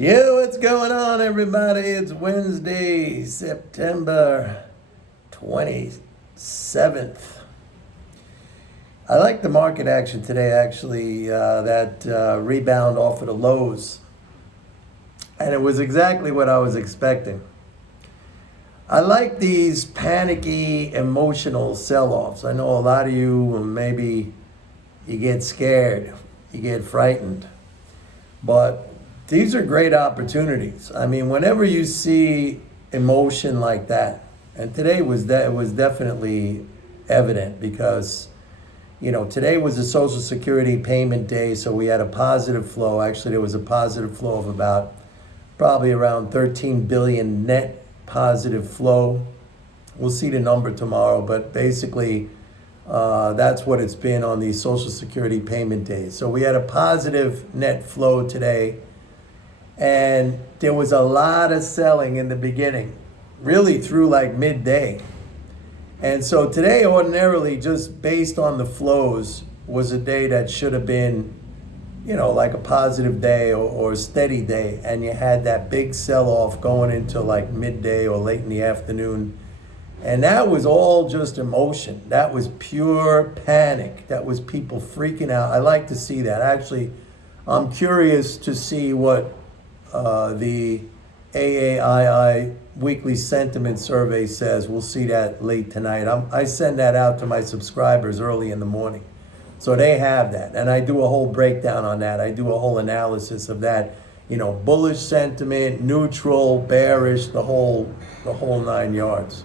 Yeah, what's going on, everybody? It's Wednesday, September 27th. I like the market action today, actually, that rebound off of the lows. And it was exactly what I was expecting. I like these panicky, emotional sell offs. I know a lot of you, maybe you get scared, you get frightened. But these are great opportunities. I mean, whenever you see emotion like that, and today was definitely evident because today was a Social Security payment day, so we had a positive flow. Actually, there was a positive flow of about probably around 13 billion net positive flow. We'll see the number tomorrow, but basically that's what it's been on these Social Security payment days. So we had a positive net flow today. And there was a lot of selling in the beginning, really through like midday. And so today, ordinarily, just based on the flows, was a day that should have been, like a positive day or a steady day. And you had that big sell-off going into like midday or late in the afternoon. And that was all just emotion. That was pure panic. That was people freaking out. I like to see that. Actually, I'm curious to see what the AAII weekly sentiment survey says. We'll see that late tonight. I send that out to my subscribers early in the morning. So they have that. And I do a whole breakdown on that. I do a whole analysis of that, bullish sentiment, neutral, bearish, the whole 9 yards.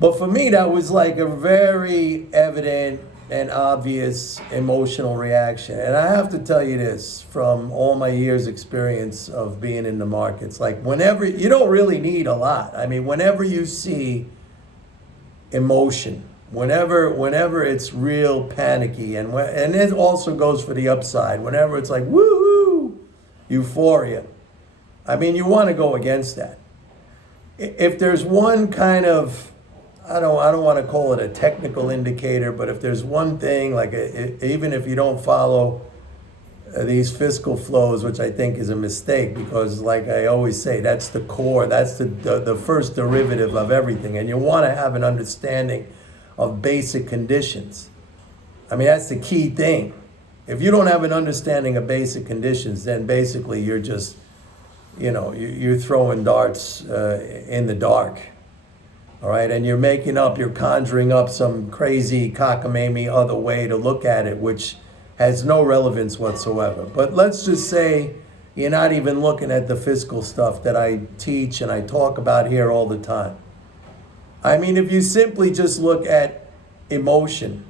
But for me, that was like a very evident and obvious emotional reaction. And I have to tell you this from all my years experience of being in the markets, like whenever, you don't really need a lot. I mean, whenever you see emotion, whenever it's real panicky, and it also goes for the upside, whenever it's like, woohoo, euphoria. I mean, you want to go against that. If there's one kind of, I don't want to call it a technical indicator, but if there's one thing, like even if you don't follow these fiscal flows, which I think is a mistake, because like I always say, that's the core, that's the first derivative of everything. And you want to have an understanding of basic conditions. I mean, that's the key thing. If you don't have an understanding of basic conditions, then basically you're just, you're throwing darts in the dark. All right, and you're conjuring up some crazy cockamamie other way to look at it, which has no relevance whatsoever. But let's just say you're not even looking at the fiscal stuff that I teach and I talk about here all the time. I mean, if you simply just look at emotion,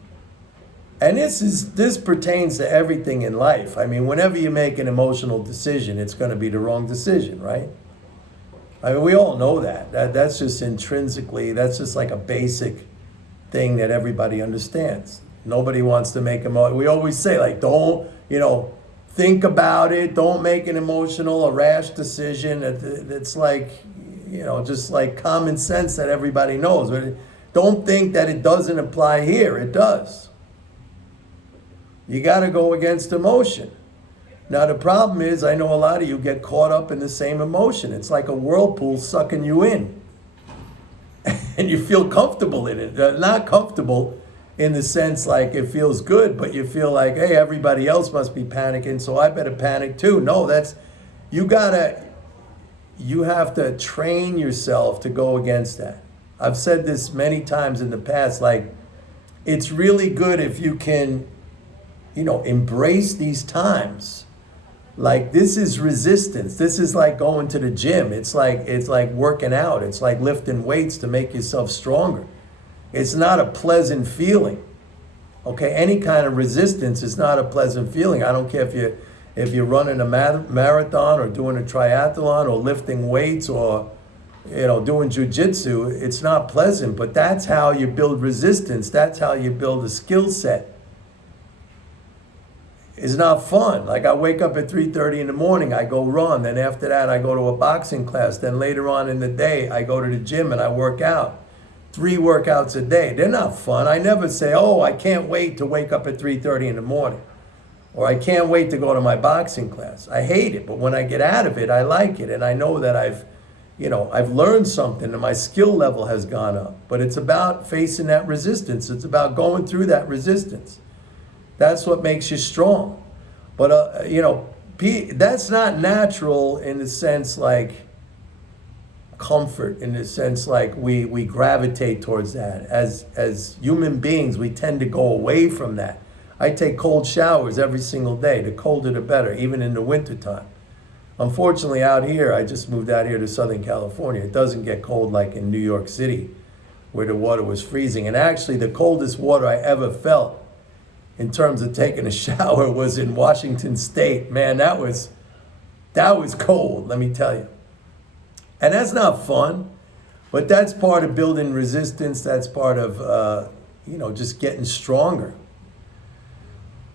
and this pertains to everything in life. I mean, whenever you make an emotional decision, it's going to be the wrong decision, right? I mean, we all know that. That's just intrinsically, that's just like a basic thing that everybody understands. Nobody wants to make we always say, like, don't, think about it. Don't make an emotional, a rash decision. It's like, just like common sense that everybody knows. But don't think that it doesn't apply here. It does. You got to go against emotion. Now, the problem is, I know a lot of you get caught up in the same emotion. It's like a whirlpool sucking you in. And you feel comfortable in it. Not comfortable in the sense like it feels good, but you feel like, hey, everybody else must be panicking, so I better panic too. No, you have to train yourself to go against that. I've said this many times in the past, like, it's really good if you can, embrace these times. Like, this is resistance. This is like going to the gym. It's like working out. It's like lifting weights to make yourself stronger. It's not a pleasant feeling. Okay, any kind of resistance is not a pleasant feeling. I don't care if you're running a marathon or doing a triathlon or lifting weights or doing jujitsu. It's not pleasant, but that's how you build resistance. That's how you build a skill set. It's not fun. Like, I wake up at 3:30 in the morning, I go run. Then after that, I go to a boxing class. Then later on in the day, I go to the gym and I work out. 3 workouts a day. They're not fun. I never say, oh, I can't wait to wake up at 3:30 in the morning. Or I can't wait to go to my boxing class. I hate it, but when I get out of it, I like it. And I know that I've learned something and my skill level has gone up. But it's about facing that resistance. It's about going through that resistance. That's what makes you strong. But, that's not natural in the sense like comfort, in the sense like we gravitate towards that. As human beings, we tend to go away from that. I take cold showers every single day. The colder the better, even in the wintertime. Unfortunately, out here, I just moved out here to Southern California. It doesn't get cold like in New York City, where the water was freezing. And actually, the coldest water I ever felt in terms of taking a shower was in Washington State. Man, that was cold, let me tell you. And that's not fun, but that's part of building resistance. That's part of, just getting stronger.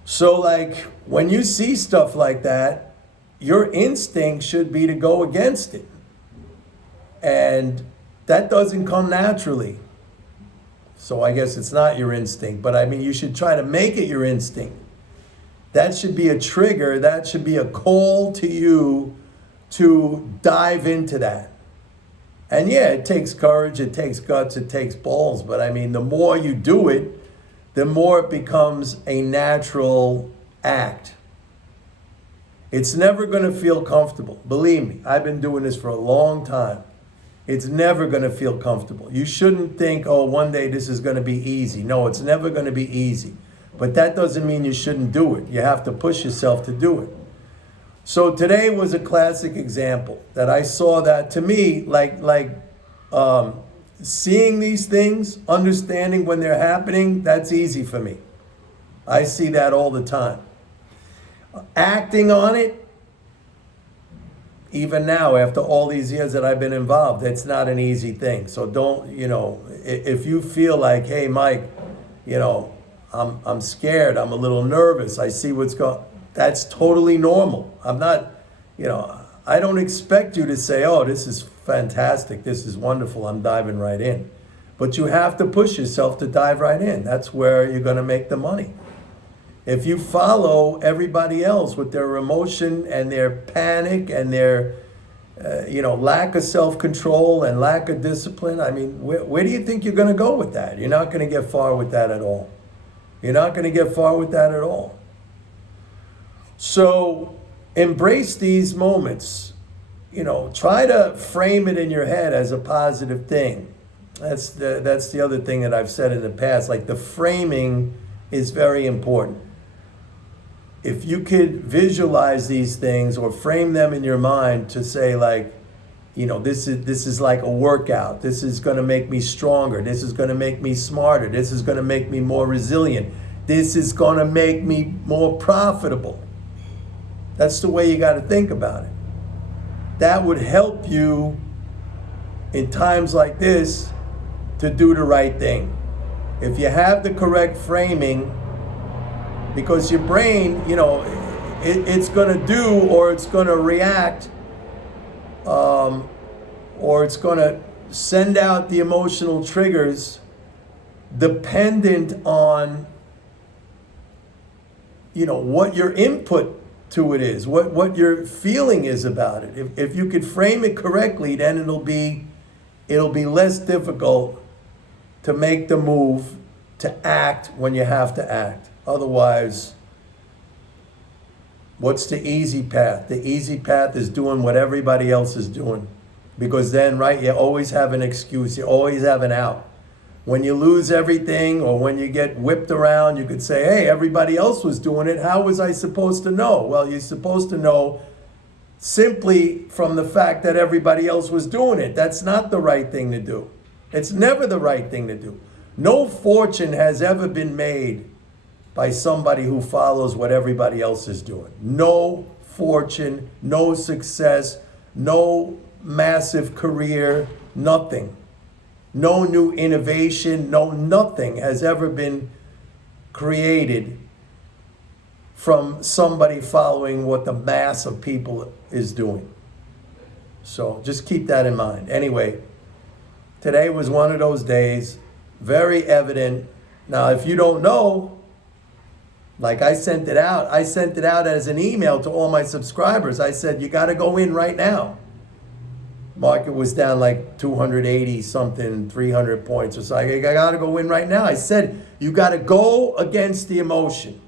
So like when you see stuff like that, your instinct should be to go against it. And that doesn't come naturally. So I guess it's not your instinct, but I mean, you should try to make it your instinct. That should be a trigger. That should be a call to you to dive into that. And yeah, it takes courage, it takes guts, it takes balls. But I mean, the more you do it, the more it becomes a natural act. It's never going to feel comfortable. Believe me, I've been doing this for a long time. It's never going to feel comfortable. You shouldn't think, oh, one day this is going to be easy. No, it's never going to be easy. But that doesn't mean you shouldn't do it. You have to push yourself to do it. So today was a classic example that I saw that, to me, seeing these things, understanding when they're happening, that's easy for me. I see that all the time. Acting on it, even now, after all these years that I've been involved, it's not an easy thing. So don't, if you feel like, hey, Mike, I'm scared, I'm a little nervous, I see what's going, that's totally normal. I'm not, I don't expect you to say, oh, this is fantastic, this is wonderful, I'm diving right in. But you have to push yourself to dive right in. That's where you're going to make the money. If you follow everybody else with their emotion and their panic and their, lack of self-control and lack of discipline, I mean, where do you think you're going to go with that? You're not going to get far with that at all. You're not going to get far with that at all. So embrace these moments. Try to frame it in your head as a positive thing. That's the other thing that I've said in the past. Like, the framing is very important. If you could visualize these things or frame them in your mind to say, like, this is like a workout. This is going to make me stronger. This is going to make me smarter. This is going to make me more resilient. This is going to make me more profitable. That's the way you got to think about it. That would help you in times like this to do the right thing. If you have the correct framing, because your brain, it's going to do, or it's going to react, or it's going to send out the emotional triggers dependent on, what your input to it is, what your feeling is about it. If you could frame it correctly, then it'll be less difficult to make the move, to act when you have to act. Otherwise, what's the easy path? The easy path is doing what everybody else is doing. Because then, right, you always have an excuse. You always have an out. When you lose everything, or when you get whipped around, you could say, hey, everybody else was doing it. How was I supposed to know? Well, you're supposed to know simply from the fact that everybody else was doing it. That's not the right thing to do. It's never the right thing to do. No fortune has ever been made by somebody who follows what everybody else is doing. No fortune, no success, no massive career, nothing. No new innovation, nothing has ever been created from somebody following what the mass of people is doing. So just keep that in mind. Anyway, today was one of those days, very evident. Now, if you don't know, Like I sent it out. I sent it out as an email to all my subscribers. I said, you got to go in right now. Market was down like 280 something, 300 points or so. I got to go in right now. I said, you got to go against the emotion.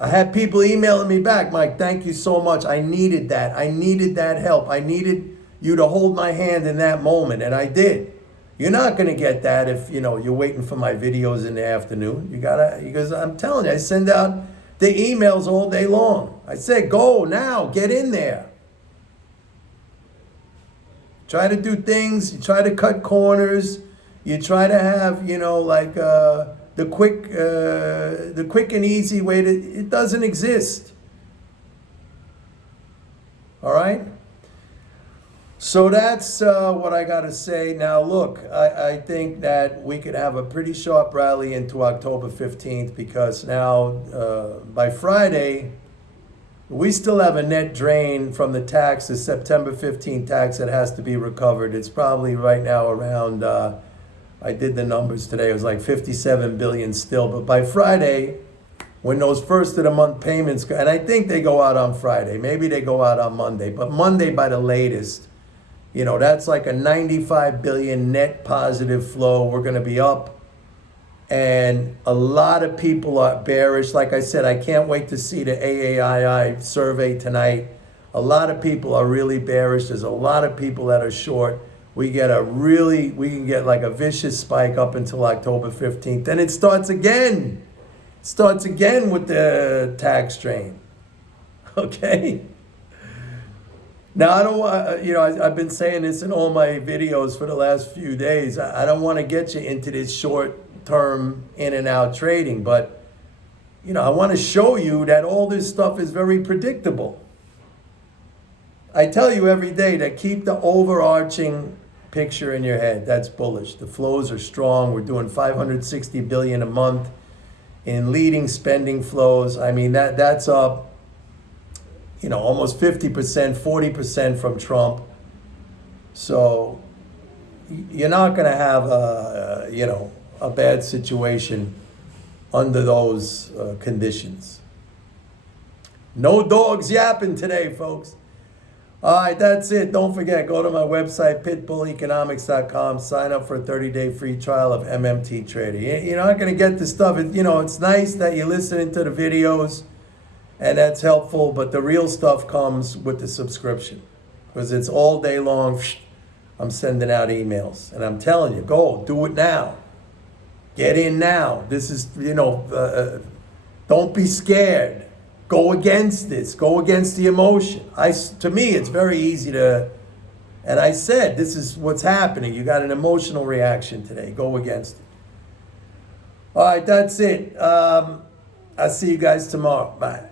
I had people emailing me back, Mike, thank you so much. I needed that. I needed that help. I needed you to hold my hand in that moment, and I did. You're not going to get that if, you're waiting for my videos in the afternoon. Because I'm telling you, I send out the emails all day long. I say, go now, get in there. Try to do things, you try to cut corners, you try to have, the quick and easy way it doesn't exist. All right? So that's what I got to say. Now, look, I think that we could have a pretty sharp rally into October 15th because now by Friday, we still have a net drain from the tax, the September 15th tax that has to be recovered. It's probably right now around, I did the numbers today, it was like 57 billion still. But by Friday, when those first of the month payments go, and I think they go out on Friday, maybe they go out on Monday, but Monday by the latest, that's like a 95 billion net positive flow. We're going to be up. And a lot of people are bearish. Like I said, I can't wait to see the AAII survey tonight. A lot of people are really bearish. There's a lot of people that are short. We can get like a vicious spike up until October 15th. Then it starts again. It starts again with the tax drain. Okay? Now, I don't want, I've been saying this in all my videos for the last few days. I don't want to get you into this short-term in and out trading, but, I want to show you that all this stuff is very predictable. I tell you every day to keep the overarching picture in your head. That's bullish. The flows are strong. We're doing 560 billion a month in leading spending flows. I mean, that's up, almost 50%, 40% from Trump. So you're not going to have a bad situation under those conditions. No dogs yapping today, folks. All right, that's it. Don't forget, go to my website, pitbulleconomics.com. Sign up for a 30-day free trial of MMT Trader. You're not going to get the stuff. It's nice that you're listening to the videos, and that's helpful, but the real stuff comes with the subscription because it's all day long. I'm sending out emails, and I'm telling you, go, do it now. Get in now. This is, don't be scared. Go against this. Go against the emotion. To me, it's very easy to, and I said, this is what's happening. You got an emotional reaction today. Go against it. All right, that's it. I'll see you guys tomorrow. Bye.